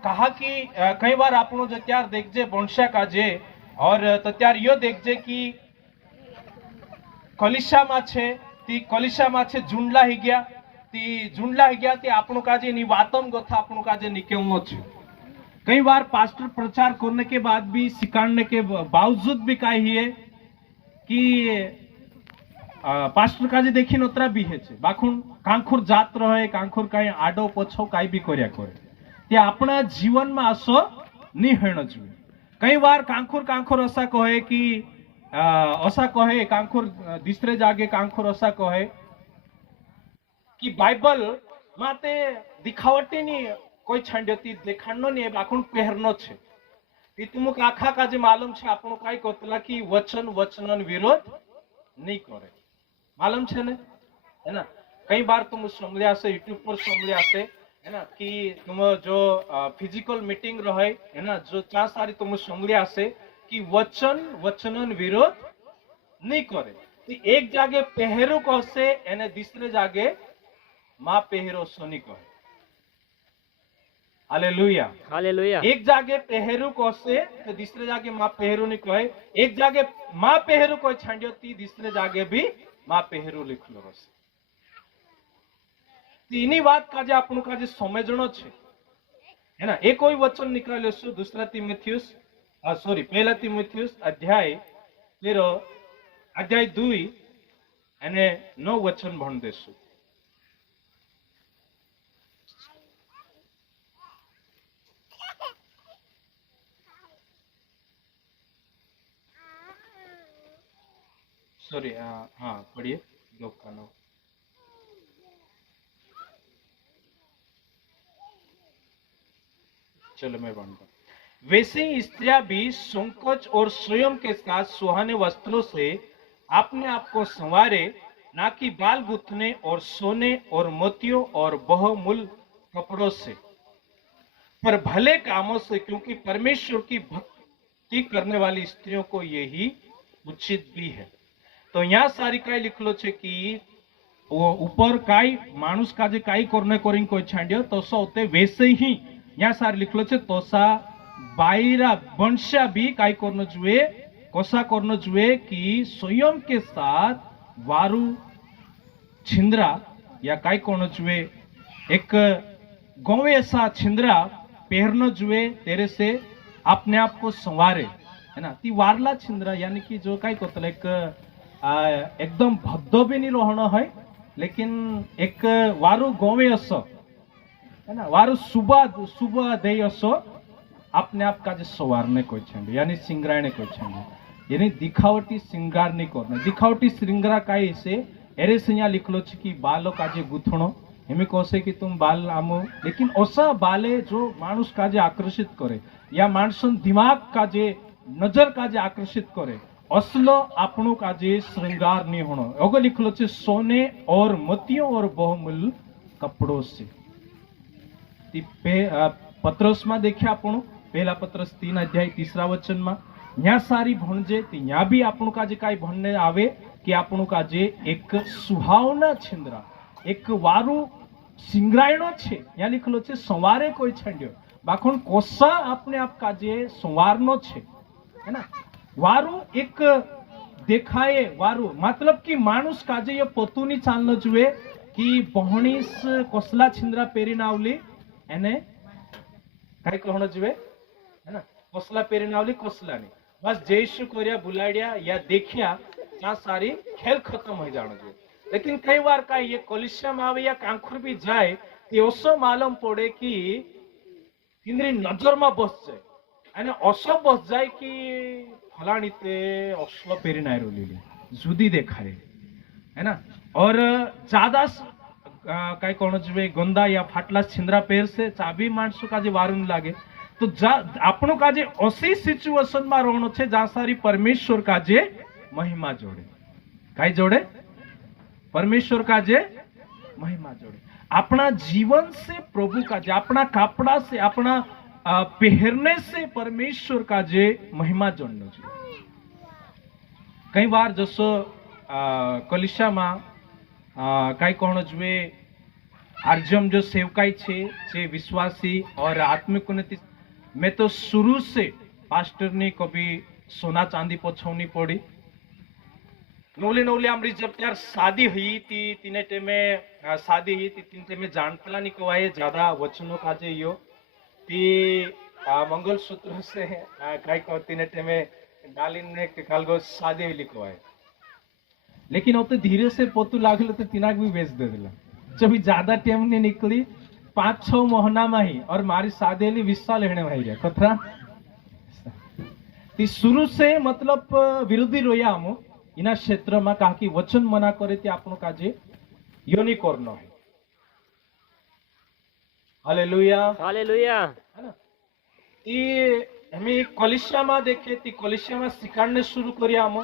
कहा कि कई बार आपनो जो त्यार देखजे भणशा काजे और तो त्यार यो देखजे कि कलिशाમાં છે ती कलिशाમાં છે ઝુંડલા હી ગયા ती ઝુંડલા હી ગયા ती આપણો કાजे ની વાતम ગોथा આપણો काजे निकलनो છે। कई बार पास्टर प्रचार करने के बाद भी सिखाने के बावजूद भी काय है कि पास्टर काजे देखी नोतरा भी है बाखुन कांखुर जात रहे कांखुर काई आडो पछो काई भी कर्या करे ते अपना जीवन में असो नहीं होना चाहिए। कई बार कांखुर कांखुर ऐसा कहे कि ऐसा कहे कांखुर दूसरे जागे कांखुर ऐसा कहे कि बाइबल माते दिखावटी नहीं कोई छांड्योती देखाणनो नहीं बाखुन पहरनो छे ती तुमक आखा काजे मालूम छे आपनो काई कोतला कि वचन वचनन विरोध नहीं करे मालूम छे ने है ना। कई बार तुम सांभळ्या हशे यूट्यूब पर सांभळ्या हशे है ना कि तुम जो फिजिकल मीटिंग रहे है ना जो चा सारी तुम सांभळ्या हशे कि वचन वचनन विरोध नहीं करे ती एक जागे पहेरो कहशे एने दूसरे जागे मां पहेरो सोनी कहे। Hallelujah hallelujah. एक जागे पहेरु कहशे तो दूसरे जागे मां पहेरु नहीं कहे एक जागे मां पहेरु कोई छांड्यो ती दूसरे जागे भी मां पहेरु लिखलो हशे तीनी बात काजे आपनु काजे समझणो छे है ना। एक कोई वचन निकाल्यो छे दूसरा तीमुथियुस सॉरी पहला तीमुथियुस अध्याय 2 અને 9 वचन भण देशु। सॉरी हाँ पढ़िए लोग का नाम चलो मैं पढ़ता। वैसे ही स्त्रियां भी संकोच और स्वयं के साथ सुहाने वस्त्रों से अपने आप को संवारे ना कि बाल गुथने और सोने और मोतियों और बहुमूल्य कपड़ों से पर भले कामों से क्योंकि परमेश्वर की भक्ति करने वाली स्त्रियों को यही उचित भी है। तो यहाँ सारी काई लिखलो छे कि वो ऊपर काई मानुष काजे काई करने कोरिंग कोई छांड्यो तो सो होते वैसे ही यहाँ सारी लिखलो छे तो सा बायरा वंशा भी काई करनो जुए कोसा करनो जुए कि स्वयं के साथ वारु छिंद्रा या काई करनो जुए एक गौवे ऐसा छिंद्रा पहरनो जुए तेरे से अपने आप को संवारे है ना। ती वारला छिंद्रा यानी कि जो काई कोतला एक एकदम भद्दो भी नहीं रहना है लेकिन एक वारु गौवे असो है ना वारु सुबह सुबह दे असो अपने आप का जो सवार ने कोई छंड यानी सिंगराय ने कोई छंड यानी दिखावटी श्रृंगार नहीं करना। दिखावटी श्रृंगार काई से एरे से यहाँ लिखलो छे कि बालों का जे गुथणो एमे कहसे कि तुम बाल आमो लेकिन ओसा बाले जो मानुष का जे आकर्षित करे या मानसन दिमाग का जे नजर का जे आकर्षित करे असलो आपणो का जे श्रृंगार नहीं होनो एगो लिखलो छे सोने और मोतियों और बहुमूल्य कपड़ों से। पत्रस में देखिए आपणो पहला पत्रस 3 अध्याय 3 वचन में यहाँ सारी भणजे यहाँ भी आपणो का जे काई भणने आवे कि आपणो का जे एक सुहावना छिंद्रा एक वारु सिंगरायणो छे यहाँ लिखलो छे सवारे कोई छंड्यो बाखोन कोसा अपने आप का जे सवारनो छे है ना। वारु एक देखाए वारु मतलब कि मानुष काजे ये पोतुनी चालनो जुए कि बहणीस कोसला छिंद्रा पेरीने आवली एने काई कहणो जुए है ना कोसला पेरीने आवली कोसलानी बस जयशु कर्या बुलाड्या या देखिया ત્યાં सारी खेल खत्म हो जानो जुए। लेकिन कई बार का ये कलिसिया में आवे या कांखुर भी जाए तो ओसो मालूम पड़े कि तिंद्री नजर में बस जाए અને ઓસો બસ જાય કે ફલાણી તે ઓસલો પહેરીને આયરો લીલી જુદી દેખાય है ना। और ज्यादा काई कोण जुए गंदा या फाटला छिंद्रा પહેર से चाबी माणसो काजे वारून लागे तो આપણો કાજે ઓસી સિચ્યુએશન માં રહેવાનો છે જ્યાં સારી પરમેશ્વર કાજે મહિમા જોડે કાઈ જોડે परमेश्वर काजे महिमा जोड़े अपना जीवन से प्रभु काजे अपना कपड़ा से अपना पहरने से परमेश्वर काजे महिमा जोड़ना चाहिए। कई बार जसो कलिशा में कई कोण जुए आरजम जो सेवकाई छे जे विश्वासी और आत्मिक उन्नति, मैं तो शुरू से पास्टर ने कभी सोना चांदी पछौनी पड़ी। नौले नौले आमरी जब त्यार शादी हुई थी तीने टेमे शादी हुई थी तीन टेमे जानतला नहीं को आए ज्यादा वचनों का जे यो ती मंगल सूत्र से काय को तीने टेमे डालिन ने के कालगो शादी हुई लिखो आए। लेकिन अब तो धीरे से पोतू लागलो तो तिनाक भी बेच दे दिला जब ज्यादा टाइम नहीं निकली 5-6 महीना में ही और मारी शादी 20 साल लेने में गया कथरा ती शुरू से मतलब विरोधी रोया हम इना क्षेत्र में कहा कि वचन मना करे ते आपनो काजे योनि करनो है। Hallelujah hallelujah. है ना। ती हमें कलिसिया में देखे ती कलिसिया में सिखाने शुरू करिया हम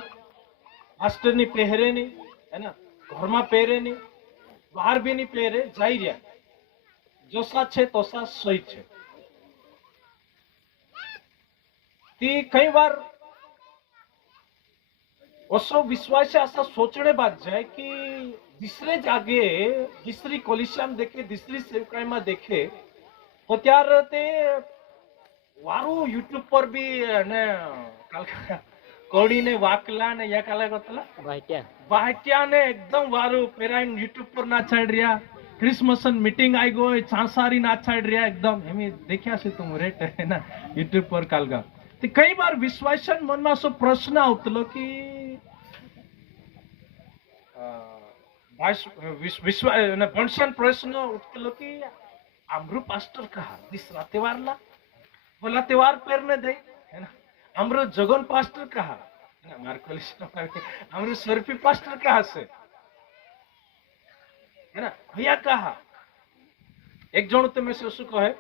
मास्टर ની પહેરે નહીં है ना, घर में પહેરે નહીં બહાર भी नहीं પહેરે जाई રહ્યા जोसा छे तोसा सही छे। ती कई बार असो विश्वास असा सोचने बात जाए कि दूसरे जागे दूसरी कलिसिया में देखे दूसरी सेवकाई में देखे तो त्यार ते वारू यूट्यूब पर भी ने कोड़ी ने वाकला ने या काला गतला वाट्या ने एकदम वारू पेराइन यूट्यूब पर ना चढ़ रिया क्रिसमस मीटिंग आई गई चांसारी ना चढ़ रिया एकदम हमें देखिया से तुम रेट है ना यूट्यूब पर कालगा तो कई बार विश्वासन मन में सो प्रश्न उठलो कि विश्वासन प्रश्न उठलो कि अमरू पास्टर कहा दूसरा त्योहार ला बोला त्योहार पेरने दे है ना अमरू जगन पास्टर कहा अमरू सरफी पास्टर कहा से है ना भैया कहा एक जन तो मैसेज शू कहे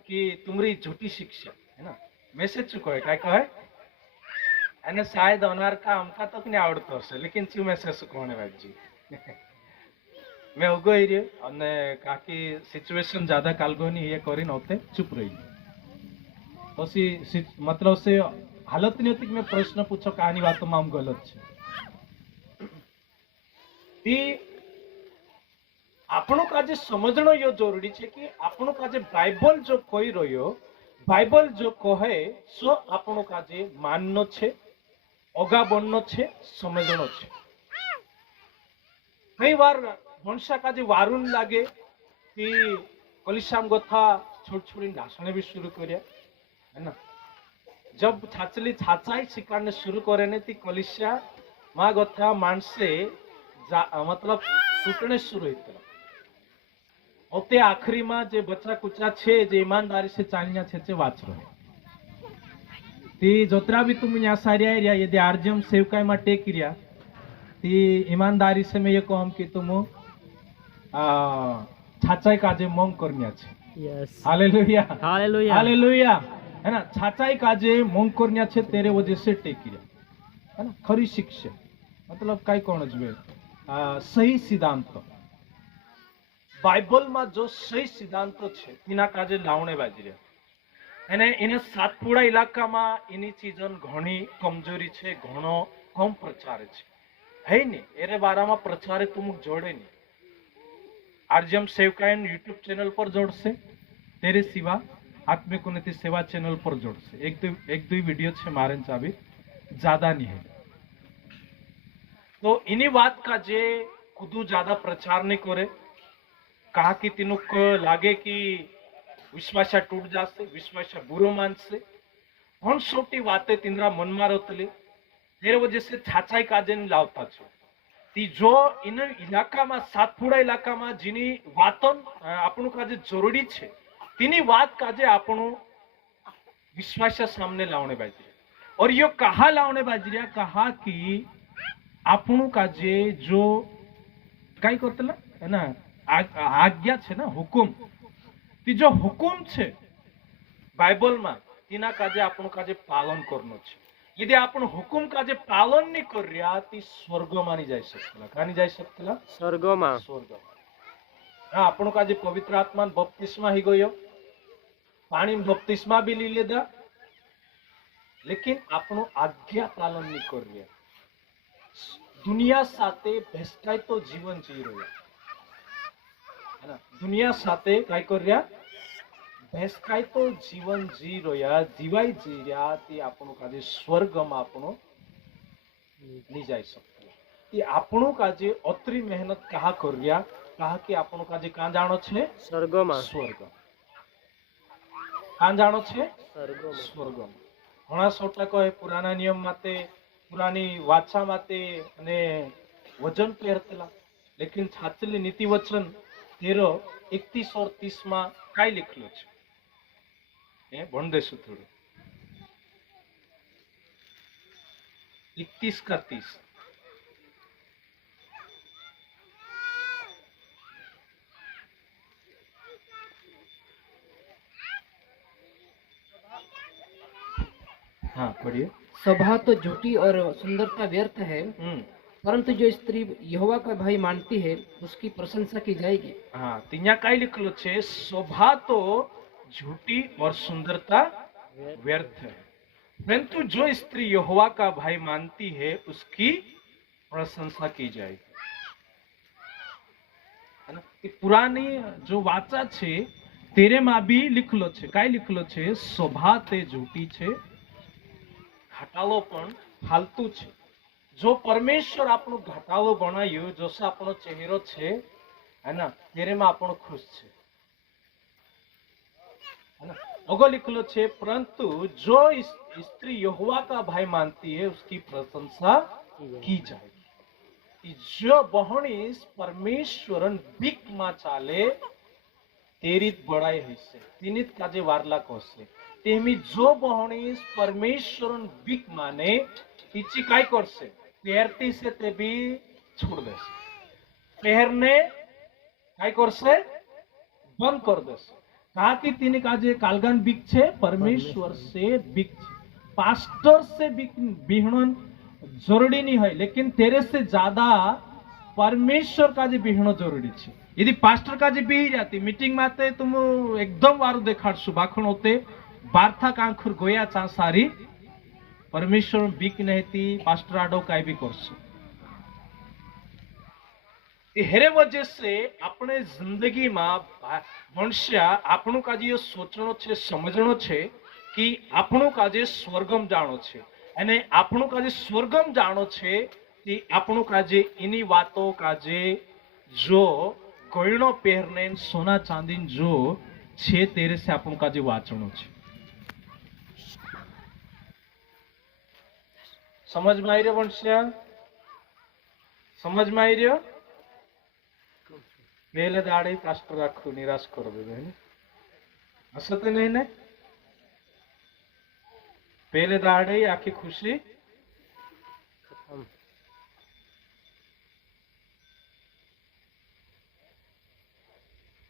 कि तुम्हारी झूठी शिक्षा है ना मैसेज शू कहे काय कहे અને શાયદ અનારકા અમકા તક ને આવડતો હશે લેકિન શું મેસેજ કોણે વાજી मैं उगो ही रे અને કાકી સિચ્યુએશન ज्यादा કાલગોની એ કરી નહોતે ચૂપ રહી પછી मतलब से हालत नहीं होती कि मैं प्रश्न पूछो कहानी बात में हम गलत है આપણો કાજે સમજણો યો જરૂરી છે કે આપણો કાજે બાઇબલ જો કોઈ રહ્યો બાઇબલ જો કહે સો આપણો કાજે માનનો છે અગાબણનો છે સમજણો છે। कई बार मनुष्य काजे वारुन लागे कि कलिशाम गथा छोट छोड़ी भाषण भी शुरू करिया है ना जब छाचली छाचाई शिकारने शुरू करे ने ती कलिशा मा गथा मानसे मतलब टूटने शुरू होते होते आखिरी में जे बच्चा कुचा छे जे ईमानदारी से चालिया छे चे वाचरो ती जोतरा भी तुम यहाँ सारिया रिया यदि आरजम सेवकाई में टेक रिया ती ईमानदारी से मैं ये कहूँ कि तुम छाचाई काजे मोंग करनिया छे। यस हालेलुया हालेलुया हालेलुया है ना छाचाई काजे मोंग करनिया छे तेरे वजह से टेकी रिया है ना खरी शिक्षा मतलब कई कोण जुए सही सिद्धांत बाइबल में जो सही सिद्धांत छे तिना काजे लावणे बाजी रिया અને એને સાતપુડા ઇલાકામાં એની ચીજન ઘણી કમજોરી છે ઘણો કમ પ્રચાર છે है नहीं एरे बारा में प्रचार तुम जोड़े नहीं आरजम सेवकायन यूट्यूब चैनल पर जोड़ से तेरे सिवा आत्मिक उन्नति सेवा चैनल पर जोड़ से एक दो वीडियो छे मारे चाबी ज्यादा नहीं है तो इन्हीं बात का जे खुद ज्यादा प्रचार नहीं करे कहा कि तीनों लागे कि विश्वासा टूट जासे विश्वासा बुरो मानसे हम छोटी बातें तिंद्रा मन में रोतले तेरे वजह से छाछाई काजे लावता छो ती जो इन इलाका में सातपुड़ा इलाका में जिनी वातन आपणु काजे जरूरी छे तीनी बात काजे आपणु विश्वास सामने लावने बाजी और यो कहा लावने बाजी कहा कि आपणु काजे जो कई करतला है ना आज्ञा छे ना हुकुम ती जो हुकुम छे बाइबल में तीना काजे आपणु काजे पालन करनो छे यदि आपण हुकुम का जे पालन नहीं कर रहा ती स्वर्ग में नहीं जाई सकतला कानी जाई सकतला स्वर्ग में हां आपण का जे पवित्र आत्मा बपतिस्मा ही गयो पानी में बपतिस्मा भी ली लेदा लेकिन आपण आज्ञा पालन नहीं कर रहा दुनिया साथे भेस्टाय तो जीवन जी रहा दुनिया साथे काय कर्या भेस काय तो जीवन जी रह्या जीवाई जी रह्या ती આપણું કાજે સ્વર્ગમાં આપણો नहीं जाई सकते ती આપણું કાજે અતરી મહેનત કहा કર્યા कहा कि આપણું કાજે કાં જાણો છે સ્વર્ગમાં સ્વર્ગ કાં જાણો છે સ્વર્ગમાં સ્વર્ગમાં ઘણા સોટલા કહે પુરાના નિયમ માતે પુરાની વાછા માતે અને વજન પહેરતેલા લેકિન છાચલી નીતિ વચન 13:31 और 30 માં કાઈ લખેલું છે એ ભણ દેશું થોડું 31 का 30 हाँ पढ़िए। सभा तो झूठी और सुंदरता व्यर्थ है, परंतु जो स्त्री यहोवा का भय मानती है उसकी प्रशंसा की जाएगी। हाँ तिन्या काय लिखलो छे शोभा तो झूठी और सुंदरता व्यर्थ है, परंतु जो स्त्री यहोवा का भाई मानती है उसकी प्रशंसा की जाएगी। है ना? ये पुरानी जो वाचा छे तेरे में भी लिखलो छे काय लिखलो छे शोभा ते झूठी छे घाटालो पण फालतू छे। जो परमेश्वर आपनो घाटालो बनायो जो सा आपनो चेहरो छे है ना तेरे में आपनो खुश छे है ना अगो लिखलो छे परंतु जो स्त्री यहोवा का भाई मानती है उसकी प्रशंसा की जाएगी। जो बहनी परमेश्वरन बीक मा चाले तेरीत बड़ाई हसे तिनित काजे वारला कोसे तेमी जो बहनी परमेश्वरन बीक माने तीची काय करसे પહેરતી છે તે બી છોડ દેશે પહેરને काय करसे बंद कर देશે कहा कि तिने काजे कालगान बीक छे परमेश्वर से बीक पास्टर से बीक बिहणन जरूरी नहीं है लेकिन तेरे से ज्यादा परमेश्वर का जे बिहणो जरूरी छे। यदि पास्टर का जे बिही जाती मीटिंग माते तुम एकदम वारू देखाडशो बाखण होते बारथा कांखुर गोया चा सारी परमेश्वर बीक नहीं थी पास्टर आडो काय भी करशो हेरे वजह से अपने जिंदगी में मनुष्य आपणु काजे सोचणो छे समझणो छे कि आपणु काजे स्वर्गम जाणो छे अने आपणु काजे स्वर्गम जाणो छे कि आपणु काजे इनी वातो काजे जो कोयणो पहरने सोना चांदी जो छे तेरे से आपणु काजे वाचणो छे। समझ में आई रह्यो वंश्या समझ में आई रह्यो पहले दाड़े पास्टर आखू निराश कर दे हसते नहीं ने पहले दाड़े आखी खुशी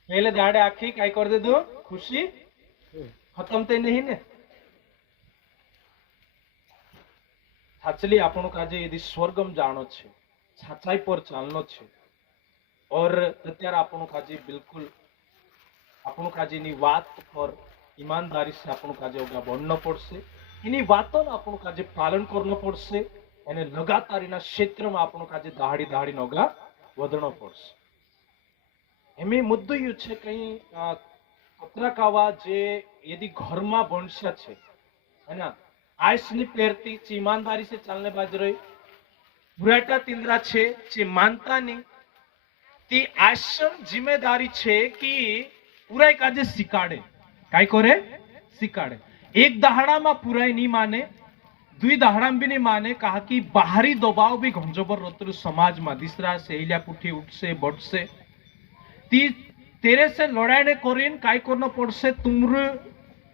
पहले दाड़े आखी काय कर दे दो खुशी खत्म तो नहीं ने साचली आपणो काजे यदि स्वर्गम जाणो छे सच्चाई पर चालनो छे और अत्यारे आपणो काजे बिल्कुल आपणो काजेनी वात पर ईमानदारी से आपणो काजे ओगा बोलनो पड़शे एनी वातोनो आपणो काजे पालन करनो पड़शे अने लगातारीना क्षेत्रमा आपणो काजे दाहाड़ी दाहाड़ी नोगा वधणो पड़शे। एमे मुद्दो यो छे कई कतराकावा जे यदि घरमा भणस्या छे है ना आयसनी पेरती चे ईमानदारी से चालने बाज रही बुराटा तिंद्रा छे चे मानता नहीं ती आश्रम जिम्मेदारी छे कि पुराई काजे सिकाड़े काय करे सिकाड़े एक दहाड़ा में पुराई नहीं माने दुई दहाड़ा में भी नहीं माने कहा कि बाहरी दबाव भी घंजोबर रोतरु समाज में दिसरा से हिल्या पुठी उठसे बढ़से ती तेरे से लड़ाई करीन काय करना पड़से तुमरे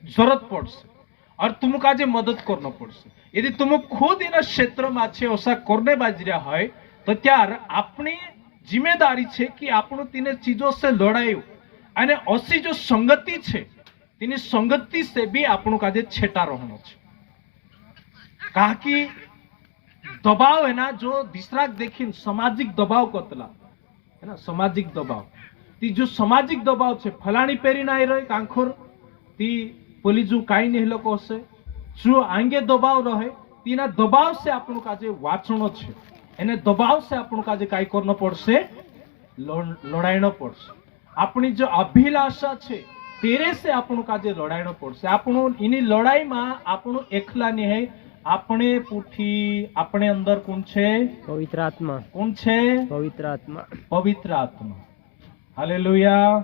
जरूरत पड़से और तुम काजे मदद करना पड़से। यदि तुम खुद इन क्षेत्र में छे ऐसा करने बाज रहा है तो त्यार अपनी जिम्मेदारी छे कि आपनो तीने चीजों से लड़ायु अने ऐसी जो संगति छे तीनी संगति से भी आपनो काजे छेटा रहनो छे। कहा कि दबाव है ना जो दिसराक देखीन सामाजिक दबाव कतला है ना सामाजिक दबाव ती जो सामाजिक दबाव छे फलाणी पेरी नाई रही कांखोर ती पोलीजू काई नहीं लोको से जो आंगे दबाव रहे तीना दबाव से आपनो काजे वाचणो छे एने दबाव से आपनो काजे काई करनो पड़से लड़ाईनो पड़से આપણી જો અભિલાષા છે તેરે સે આપણું કાજે લડાઈનો પડશે. આપણું એની લડાઈમાં આપણું એકલા નહીં હે, આપણે પૂઠી આપણે અંદર કોણ છે? पवित्र आत्मा, કોણ છે? पवित्र आत्मा, પવિત્ર આત્મા. હાલેલુયા.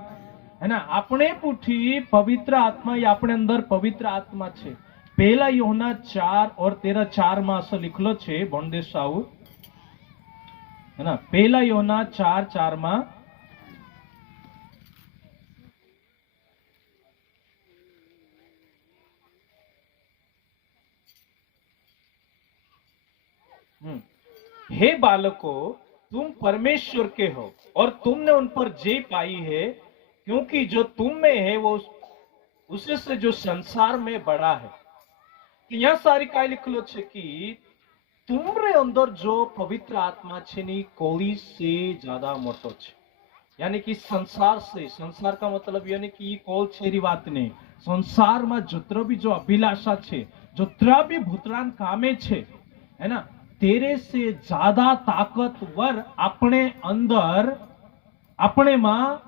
है ना, આપણે પૂઠી પવિત્ર આત્મા, એ આપણે અંદર પવિત્ર આત્મા છે. પહેલા યોહના 4 और 13:4 માં असं लिखलो છે ભણદેશ સાઉ, है ना, પહેલા યોહના 4:4 માં हे बालकों, तुम परमेश्वर के हो और तुमने उन पर जय पाई है, क्योंकि जो तुम में है वो उसी से जो संसार में बड़ा है. यहाँ सारी काय लिखलो છે कि तुमरे अंदर जो पवित्र आत्मा છે ની कोई से ज्यादा मोटो છે. यानी कि संसार से, संसार का मतलब यानी कि कोल छेरी बात नहीं, संसार में जोत्रा भी जो अभिलाषा છે, जोत्रा भी भूतरान कामे છે, है ना, तेरे से ज्यादा ताकतवर अपने अंदर अपने में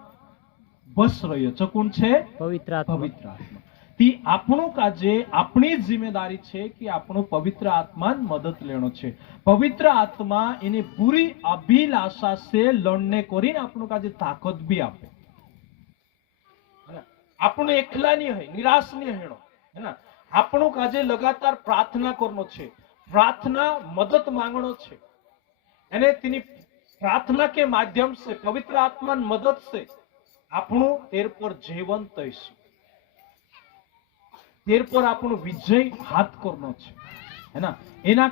बस रह्यो છે. कोण છે? पवित्र आत्मा. पवित्र आत्मा. ती આપણું કાજે આપણી જિમ્મેદારી છે કે આપણું પવિત્ર આત્માન મદદ લેણો છે. પવિત્ર આત્મા એની બુરી અભિલાષા से લડને કરીને આપણું કાજે તાકાત બી આપે. આપણું એકલા નહીં હોય, નિરાશ નહીં હેણો, है ना, આપણું કાજે લગાતાર પ્રાર્થના કરનો છે, प्रार्थना मदद मांगनो छे, અને તેની प्रार्थना के माध्यम से पवित्र आत्मा मदद से આપણું તેર પર જીવંત થઈશું, તેર પર આપણું વિજય હાથ કરનો છે, है ना, એના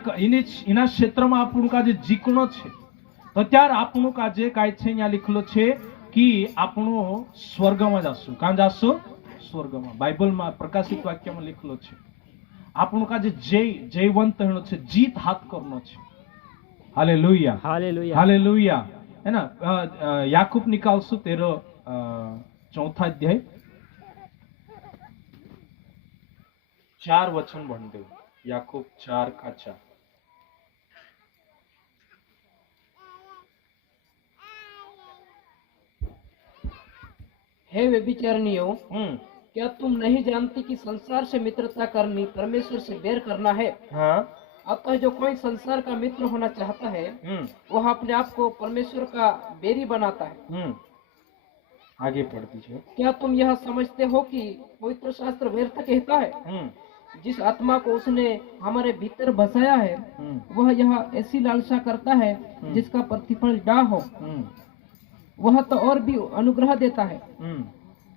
ક્ષેત્રમાં આપણું કાજે જીકણો છે. તો ત્યારે આપણું કાજે કાંઈ છે અહીંયા લીખેલો છે કે આપણું સ્વર્ગમાં જાશું. કાં જાશું? સ્વર્ગમાં. બાઇબલમાં પ્રકાશિત વાક્યમાં લીખેલો છે આપણું કાજે જયવંત રહેણો છે, જીત હાથ કરનો છે. हालेलुया, हालेलुया, हालेलुया, है ना. याकूब निकालशु 4 अध्याय 4 वचन भण दे. याकूब 4:4. हे व्यभिचारिणियों, क्या तुम नहीं जानती कि संसार से मित्रता करनी परमेश्वर से बैर करना है? हाँ. अतः जो कोई संसार का मित्र होना चाहता है वह अपने आप को परमेश्वर का बैरी बनाता है. आगे पढ़ती है. क्या तुम यह समझते हो कि पवित्र शास्त्र व्यर्थ कहता है? जिस आत्मा को उसने हमारे भीतर बसाया है वह यह ऐसी लालसा करता है जिसका प्रतिफल डाह हो. वह तो और भी अनुग्रह देता है.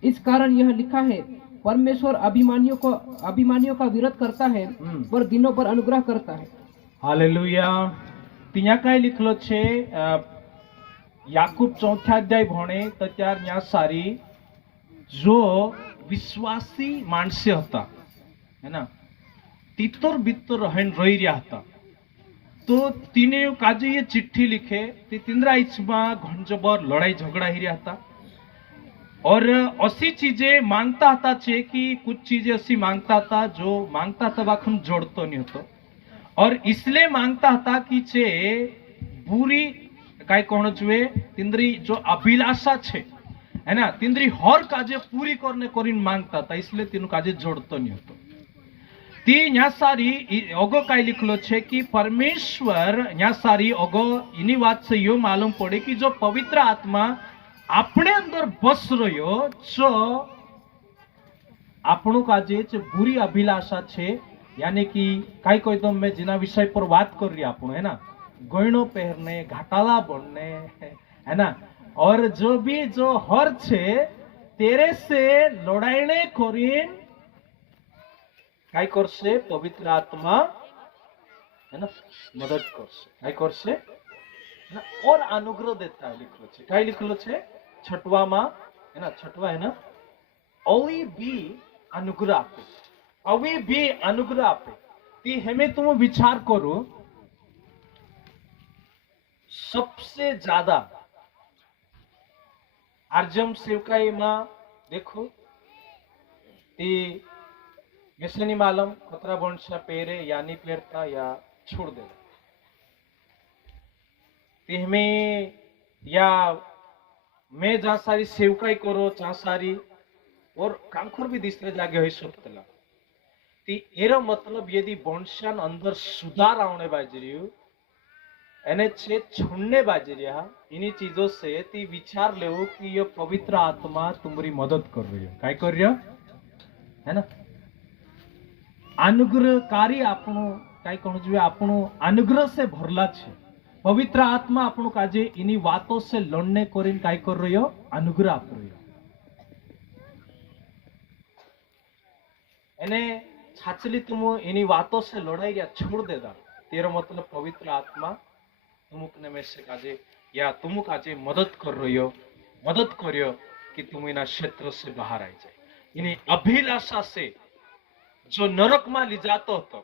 इस कारण यह लिखा है, परमेश्वर अभिमानियों का विरोध करता है पर दिनों पर अनुग्रह करता है. हालेलुया. ત્યાં કાંઈ લીખેલો છે याकूब 4 अध्याय भणे तो त्यार न्या सारी जो विश्वासी माणसे हता, है ना, तीतर बीतर रहन रही रह्या हता, तो तीने काजे ये चिट्ठी लिखे ते तिंद्रा इचमा घणजबर लड़ाई झगड़ा ही रह्या हता और ऐसी चीजें मांगता था छे कि कुछ चीजें ऐसी मांगता था जो मांगता था वाखन जोड़तो नहीं होतो और इसलिए मांगता था कि छे बुरी काय कोण जुए तिंद्री जो अभिलाषा छे, है ना, तिंद्री हर काजे पूरी करने करीन मांगता था, इसलिए तीनु काजे जोड़तो नहीं होतो. ती न्या सारी अगो काय लिखलो छे कि परमेश्वर न्या सारी अगो इनी बात से यो मालूम पड़े कि जो पवित्र आत्मा આપણે અંદર બસ રહ્યો છો, આપણું કાજે જે બુરી અભિલાષા છે, यानी कि કાઈ કોઈ તો મેં જેના વિષય પર વાત કરી આપણું, है ना, ગયણો પહેરને, ઘાટાલા બનને, है ना, और जो भी जो हर छे तेरे से लड़ाईने करीन કાઈ કરશે? પવિત્ર આત્મા, है ना, મદદ કરશે. કાઈ કરશે? और अनुग्रह देता है. लिखलो छे काई लिखलो छे छठवा में, है ना, छठवा है ना, अवी भी अनुग्रह आपे, अवी भी अनुग्रह आपे. ती हमें तुम विचार करो सबसे ज्यादा आर्जम सेवकाई में देखो ती मिसनी मालम खतरा बंशा पेरे या नहीं पेरता या छोड़ दे. हमें या मैं जहाँ सारी सेवकाई करो जहाँ सारी और कांखर भी तीसरे जागे हुई सकतला ती एरो मतलब यदि बोनशान अंदर सुधार आने बाजरियो एने छे छुड़ने बाजरिया इन्हीं चीजों से ती विचार ले कि ये पवित्र आत्मा तुम्हारी मदद कर रही है काय कर रही है ना अनुग्रहकारी આપણો કાઈ કહું જોઈએ આપણો अनुग्रह से भरला છે पवित्र आत्मा આપણો કાજે એની વાતો से લડને કરીને કાઈ कर રહ્યો अनुग्रह આપ રહ્યો એને છાછલી तुम એની વાતો से લડાઈ રહ્યા छोड़ देदा तेरा मतलब पवित्र आत्मा तुमने में से काजे या तुम काजे मदद कर रही मदद करियो कि तुम इना क्षेत्र से बाहर आई जाए इन्हीं अभिलाषा से जो नरक में ली जातो હતો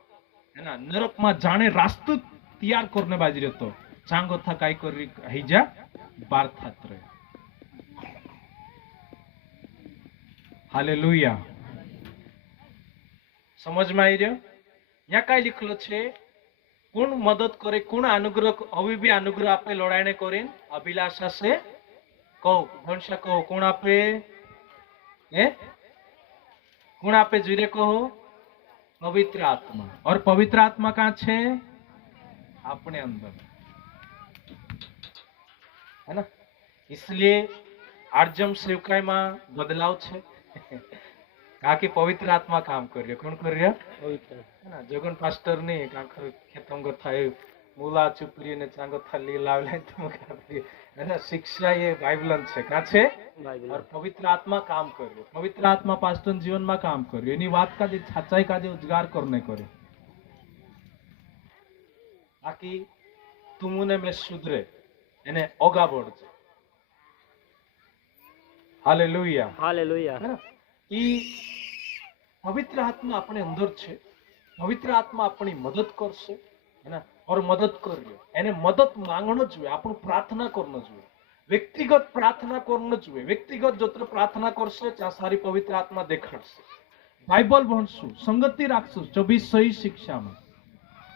है ना नरक में जाने रास्तु तैयार करने बाजी रहतो चांगो था काई करी हई जा बार थात रहे हालेलुया समझ में आई रह्यो यहाँ काई लिखलो छे कोण मदद करे कोण अनुग्रह अभी भी अनुग्रह आपे लड़ाईने करे अभिलाषा से कहो भंशा कहो कोण आपे कोण आपे जीरे कहो पवित्र आत्मा और पवित्र आत्मा कहाँ छे अपने अंदर है ना इसलिए आर्जम सेवकाई में बदलाव छे कहा कि पवित्र आत्मा काम कर रही है कौन कर रही है है ना जगन पास्टर ने खेतंग थाय मूला चुपरी ने चांगो थाली लावले तुम है ना शिक्षा ये बाइबलन छे कहाँ छे और पवित्र आत्मा काम कर रही है पवित्र आत्मा पास्टर जीवन में काम कर रही है एनी बात का जे सच्चाई का जे उजागर करने करे बाकी तुमने में सुधरे एने ओगा बढ़ हालेलुया हालेलुया है ना ई पवित्र आत्मा अपने अंदर छे पवित्र आत्मा अपनी मदद करशे है ना और मदद कर रही एने मदद मांगणो जोईए आपण प्रार्थना करनो जोईए व्यक्तिगत प्रार्थना करनो जोईए व्यक्तिगत जत्र प्रार्थना करशे त्या सारी पवित्र आत्मा देखाडशे बाइबल भणशु संगति राखशु 24 सही शिक्षा में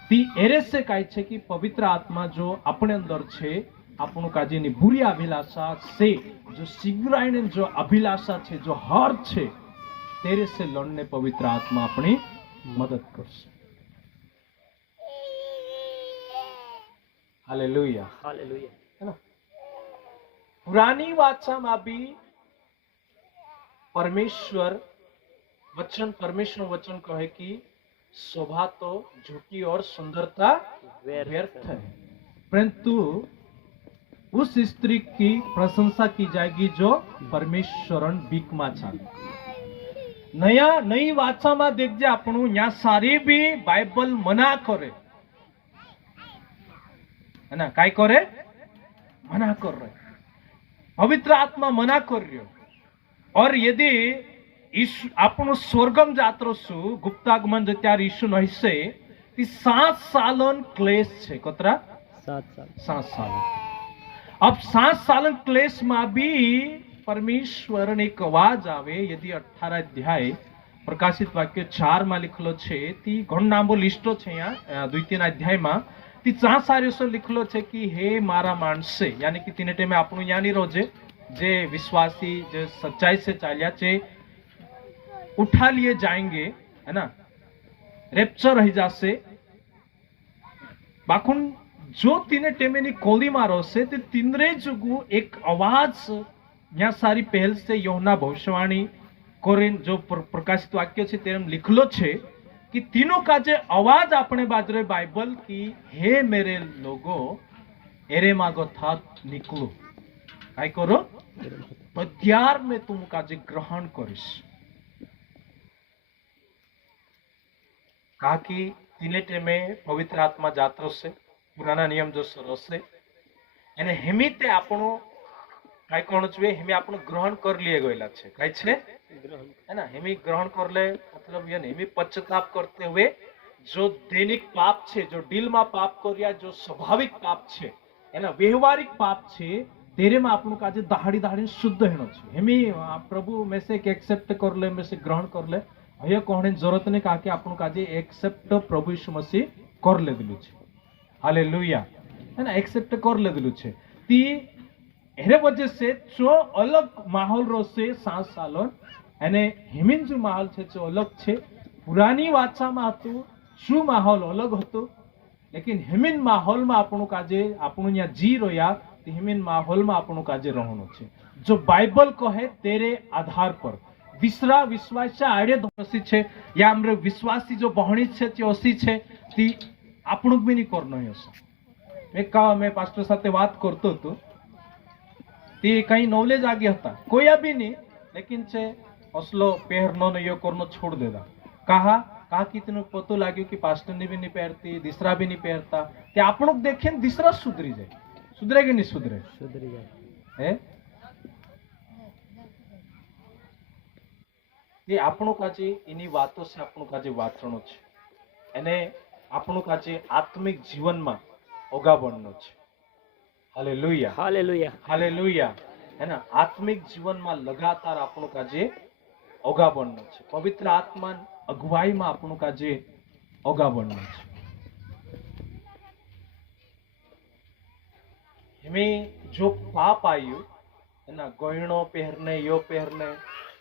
ती एरे से काय छे कि पवित्र आत्मा जो अपने अंदर छे આપણું કાજીની बुरी अभिलाषा से जो शीघ्र जो अभिलाषा છે जो हर છે तेरे से लड़ने पवित्र आत्मा अपनी मदद करશે हालेलुया हालेलुया है ना पुरानी वाचा में भी परमेश्वर वचन कहे कि शोभा तो झूठी और सुंदरता व्यर्थ है परंतु उस स्त्री की प्रशंसा की जाएगी जो परमेश्वरन बीक में चाले नया नई वाचा में देखजे आपणु यहाँ सारी भी बाइबल मना करे है ना काय करे मना कर रहे पवित्र आत्मा मना कर रह्यो और यदि આપણું સ્વર્ગમ જાત્રોશું ગુપ્તાગમન ત્યારે ઈસુ નહીશે ती 7 सालन क्लेश છે કતરા 7 साल अब 7 सालन क्लेश में भी परमेश्वर ने एक आवाज आवे यदि 18 अध्याय प्रकाशित वाक्य 4 में लिखलो छे ती घणो लांबो लिस्टो छे यहाँ द्वितीय अध्याय में ती चा सारे सो लिखलो छे कि हे मारा मानसे यानी कि तीने टेमे आपणु यानी रोजे जे विश्वासी जे सच्चाई से चाल्या छे उठा लिए जाएंगे है ना रेप्चर रही जासे बाकुन जो तीने टेमेनी कोली मारो से ते तिंद्रे जुगु एक आवाज यहाँ सारी पहल से योना भविष्यवाणी कोरिन जो प्रकाशित वाक्य छे तेरम लिखलो छे कि तीनों का जे आवाज अपने बाजरे बाइबल की हे मेरे लोगो एरे मागो था निकलो काय करो पद्यार में तुम का जे ग्रहण करिस कहा कि तीने में पवित्र आत्मा जात्रो से पुराना नियम जो सरस से एने हेमिते આપણો काय कोण छे हेमी આપણો ग्रहण कर लिए गयला छे काय छे है ना हेमी ग्रहण कर ले मतलब ये हेमी पश्चाताप करते हुए जो दैनिक पाप छे जो दिल में पाप कर्या जो स्वाभाविक पाप छे है ना व्यवहारिक पाप छे तेरे में આપણું काजे दहाड़ी दहाड़ी शुद्ध हेणो छे हेमी प्रभु में से एक्सेप्ट कर ले में से ग्रहण कर ले अहिया कहने जरूरत नहीं कहा कि આપણું काजे एक्सेप्ट प्रभु यीशु मसीह कर लेलू छे हालेलुया है ना एक्सेप्ट कर लेलू छे ती એરે વજહ से जो अलग माहौल रो से सांस सालन અને હિમિન जो माहौल છે जो अलग છે પુરાની વાચામાં હતું શું માહોલ અલગ હતો લેકિન હિમિન માહોલમાં આપણું કાજે આપણું ત્યાં જી રહ્યા તે હિમિન માહોલમાં આપણું કાજે રહેવાનું છે જો બાઇબલ કહે તેરે આધાર પર વિસરા વિશ્વાસ આડે ધોસી છે યા અમરે વિશ્વાસી જો બહણી છે તે ઓસી છે તે આપણું બી નહીં કર નહીં હશે મેં પાસ્ટર સાથે વાત કરતો હતો તે કઈ નોલેજ આગે હતા કોયા બી નહીં લેકિન છે असलो पहरनो ने यो करनो छोड़ देता कहा कि तेन पतो लाग्यो कि पास्टर ने भी नहीं पहरती दूसरा भी नहीं पहरता ते आपणों देखे दूसरा सुधरी जाए सुधरे कि नहीं सुधरे सुधरी जाए है ये आपणों काजे इनी वातों से आपणों काजे वाचनो छे अने आपणों काजे आत्मिक जीवन में ओगा बननो छे हालेलुया हालेलुया हालेलुया है ना आत्मिक जीवन में लगातार आपणों काजे ओगा बननो छे पवित्र आत्मा अगुवाई में आपणों काजे ओगा बननो छे हमें जो पाप आयु है ना गहणो पहरने यो पहरने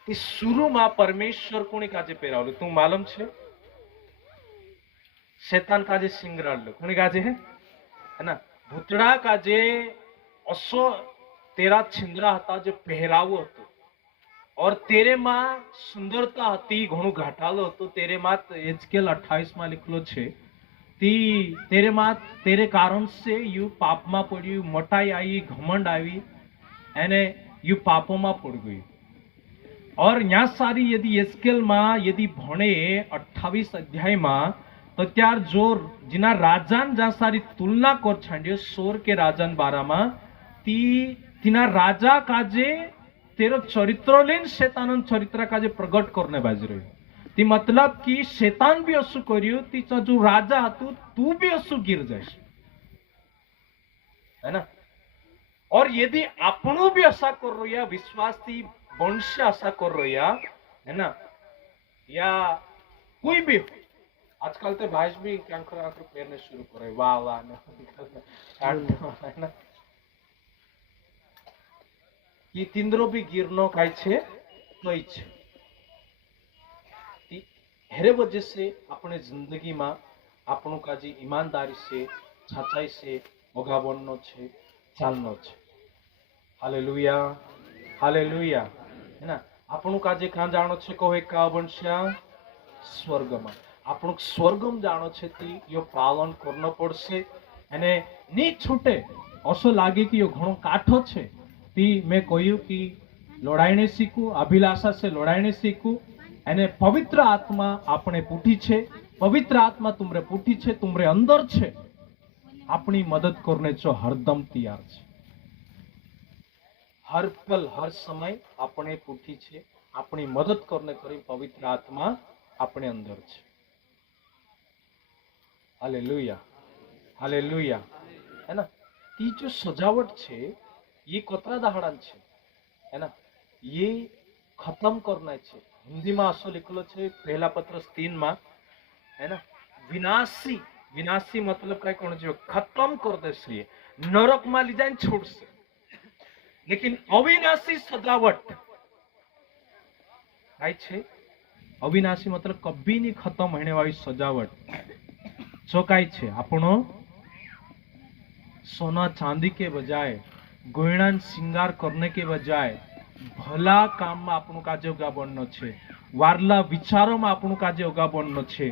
कि शुरू में परमेश्वर कोनी काजे पहरावलो तू मालूम छे शैतान काजे सिंगराडलो कोनी काजे है ना भूतड़ा काजे असो तेरा छिंद्रा हता जो पहरावो हतो और तेरे मां सुंदरता हती घणो घाटालो हतो तेरे मां एजकेल 28 में लिखलो छे ती तेरे मां तेरे कारण से यू पाप में पड्यू मोटाई आई घमंड आई एने यू पापों में पड़ गई और यहाँ सारी यदि एजकेल मां यदि भणे 28 अध्याय में तो त्यार जो जिना राजान जहाँ सारी तुलना कर छांड्यो सोर के राजान बारा में ती तिना राजा काजे तेरो चरित्र लेन शैतान चरित्र काजे प्रगट करने बाज रही ती मतलब कि शैतान भी असु कर्यु तीचा जो राजा हतु तू भी असु गिर जाए है ना और यदि आपणो भी आशा कर रहा विश्वास थी वंश आशा कर रहा है ना या कोई भी आजकल तो भाई भी आंखर आंखर पेरने शुरू करे वाह वाह है ना ये तिंद्रो भी गिरनो खाय छे तो छे हेरे वजह से अपने जिंदगी में आपणो काजे ईमानदारी से सच्चाई से ओगावनो छे चालनो छे हालेलुया हालेलुया है ना आपणो काजे कहाँ जानो छे को एक वंश्या स्वर्ग में आपणो स्वर्ग में जानो छे ती यो पालन करनो पड़शे अने नी छूटे असो लागे कि यो घणो काठो छे ती मैं कहूं कि लोड़ाईने शीखू अभिलाषा से लोड़ाईने शीखू एने पवित्र आत्मा आपने पूठी छे पवित्र आत्मा तुमरे पूठी छे तुमरे अंदर छे अपनी मदद करने जो हरदम तैयार छे हर पल हर समय अपने पूठी छे अपनी मदद करने करी पवित्र आत्मा अपने अंदर छे हालेलुया हालेलुया है ना ती जो सजावट छे ये कतरा दहाड़ान छे है ना ये खत्म करना छे हिंदी में आसो लिखलो छे पहला पत्र 3 में है ना विनाशी विनाशी मतलब कई कोण जो खत्म कर देशे नरक में ली जाए छोड़शे लेकिन अविनाशी सजावट कई छे अविनाशी मतलब कभी नहीं खत्म होने वाली सजावट जो कई छे आपनो सोना चांदी के बजाय गोयणान श्रृंगार करने के बजाय भला काम में आपणो काजे उगा बननो छे वारला विचारों में आपणो काजे उगा बननो छे